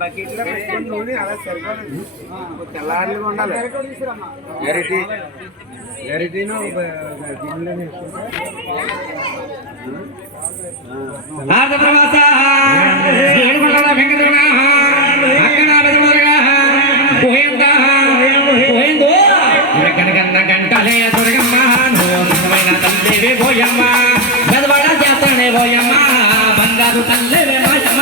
బకెట్లో పెట్టుకుని నూనె అలా సరిపోలేదు తెల్లారిగా ఉండాలి గరిటీ గరిటీను గిన్నెలో గంటలే దుర్గమ్మ తల్లి పోయమ్మ గదవాడ జాతరనే పోయమ్మ బంగారు తల్లి మాయమ్మ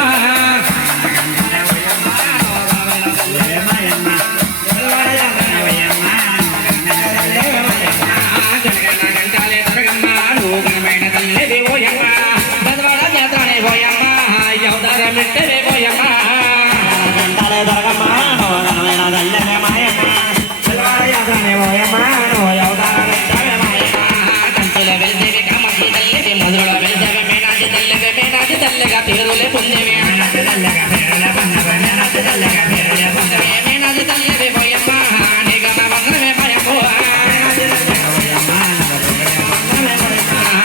పేరులే పొందేవి మేనాది తల్లి పోయమ్మ నిగమ వందనమే భయపో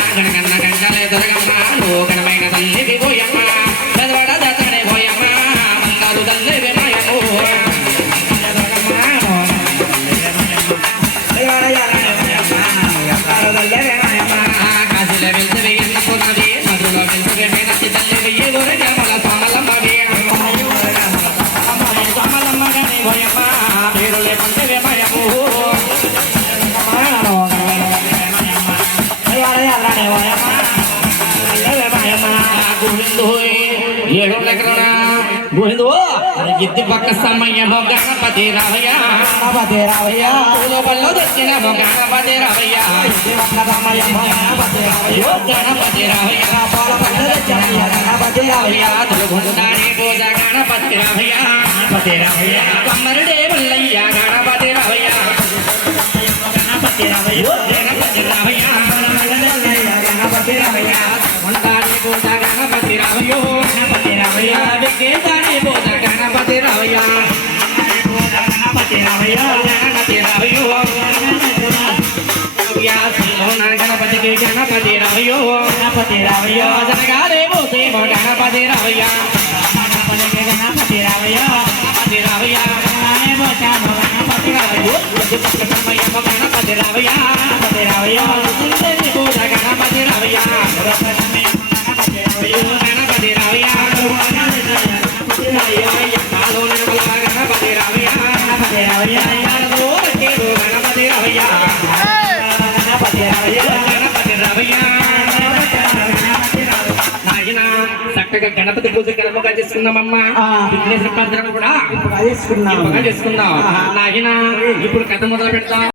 గణగన్న గంటలే దొరగమ్మ లోకనమైన తల్లి పోయమ్మ పెదవాడ దాతనే పోయమ్మ మంగారు తల్లి భయపో కాశీలో వెళ్తే ఎన్నకున్నది మధులో వెళ్తే మేనతి తల్లి గిద్ది పక్క సమయమో గణపతి రావయ్య గణపతి రావయ్య పూలబల్లో దొరికినమో గణపతి రావయ్య గణపతి రావయ్య గణపతి రావయ్య తులుగుండారి పూజ గణపతి రావయ్య గణపతి రావయ్య కమ్మరుడే మల్లయ్య గణపతి రావయ్య గణపతి రావయ్య గణపతి రావయ్య గణపతి రావయ్య ఉండారి పూజ గణపతి రావయ్య గణపతి రావయ్య వికేతాని పూజ గణపతి రావయ్య గణపతి రావయ్య గణపతి రావయ్య గణపతికి గణపతి రావయ్య గణపతి రావయ్య జనగారే పోతేమో గణపతి రావయ్య గణపతికి గణపతి రావయ్య గణపతి రావయ్య గణపతి రావయ్య గణపతి రావయ్య గణపతి రావయ్య పూజ గణపతి రావయ్య గణపతి రావయ్య చక్కగా గణపతి పూజ గణపగా చేసుకుందామమ్మా కూడా చేసుకుందాం నాయన ఇప్పుడు కథ మొదలు పెడతాం.